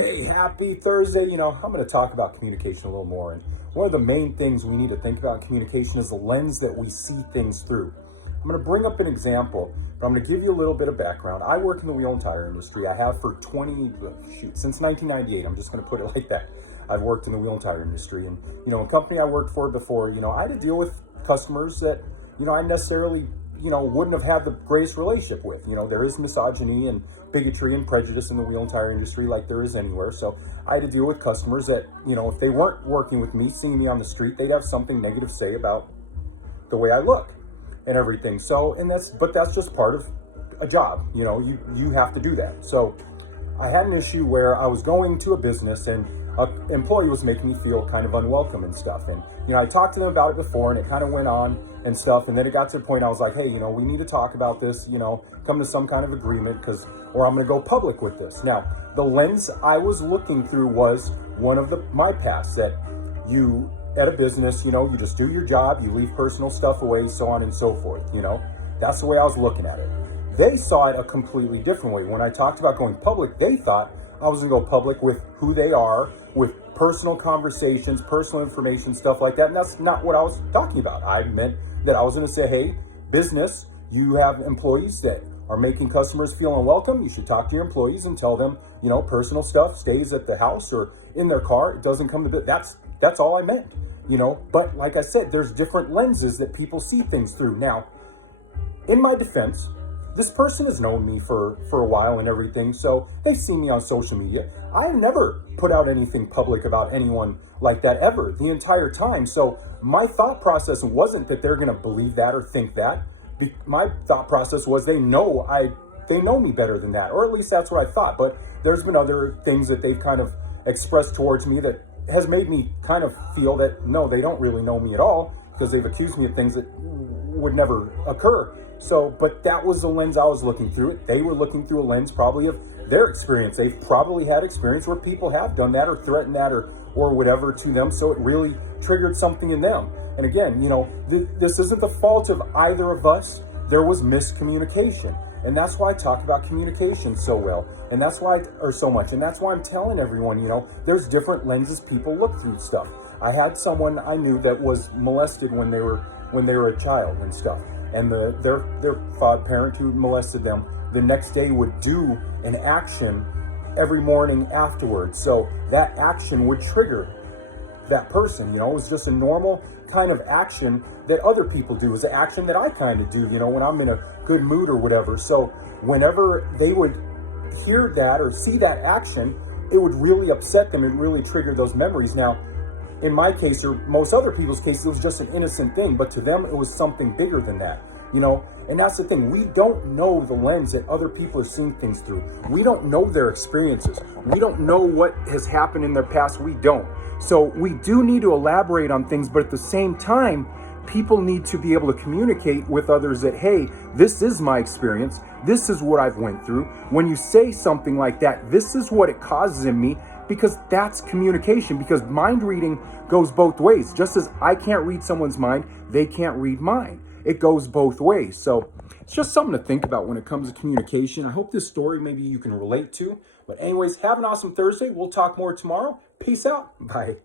Hey, happy Thursday. I'm going to talk about communication a little more. And one of the main things we need to think about in communication is the lens that we see things through. I'm going to bring up an example, but I'm going to give you a little bit of background. I work in the wheel and tire industry. I have for since 1998. I'm just going to put it like that. I've worked in the wheel and tire industry. And, a company I worked for before, I had to deal with customers that, I necessarily wouldn't have had the greatest relationship with. There is misogyny and bigotry and prejudice in the wheel and tire industry like there is anywhere. So I had to deal with customers that, if they weren't working with me, seeing me on the street, they'd have something negative to say about the way I look and everything. So, but that's just part of a job. You have to do that. So I had an issue where I was going to a business and an employee was making me feel kind of unwelcome and stuff. And, I talked to them about it before and it kind of went on and stuff. And then it got to the point I was like, hey, we need to talk about this, come to some kind of agreement or I'm going to go public with this. Now, the lens I was looking through was one of my paths that you at a business, you just do your job, you leave personal stuff away, so on and so forth. That's the way I was looking at it. They saw it a completely different way. When I talked about going public, they thought I was going to go public with who they are, with personal conversations, personal information, stuff like that. And that's not what I was talking about. I meant that I was going to say, hey, business, you have employees that are making customers feel unwelcome. You should talk to your employees and tell them, personal stuff stays at the house or in their car. It doesn't come to that's all I meant, But like I said, there's different lenses that people see things through. Now, in my defense, this person has known me for a while and everything, so they've seen me on social media. I never put out anything public about anyone like that ever, the entire time. So my thought process wasn't that they're going to believe that or think that. My thought process was they know me better than that, or at least that's what I thought. But there's been other things that they've kind of expressed towards me that has made me kind of feel that, no, they don't really know me at all, because they've accused me of things that would never occur. So, but that was the lens I was looking through it. They were looking through a lens probably of their experience. They've probably had experience where people have done that or threatened that or whatever to them. So it really triggered something in them. And again, this isn't the fault of either of us. There was miscommunication. And that's why I talk about communication so well. And that's why, or so much. And that's why I'm telling everyone, there's different lenses people look through stuff. I had someone I knew that was molested when they were a child and stuff. And their parent who molested them the next day would do an action every morning afterwards. So that action would trigger that person. It was just a normal kind of action that other people do. It's an action that I kind of do, when I'm in a good mood or whatever. So whenever they would hear that or see that action, it would really upset them and really trigger those memories. Now, in my case, or most other people's case, it was just an innocent thing, but to them, it was something bigger than that, And that's the thing. We don't know the lens that other people are seeing things through. We don't know their experiences. We don't know what has happened in their past. We don't. So we do need to elaborate on things, but at the same time, people need to be able to communicate with others that, hey, this is my experience. This is what I've went through. When you say something like that, this is what it causes in me, because that's communication, because mind reading goes both ways. Just as I can't read someone's mind, they can't read mine. It goes both ways. So it's just something to think about when it comes to communication. I hope this story maybe you can relate to. But anyways, have an awesome Thursday. We'll talk more tomorrow. Peace out. Bye.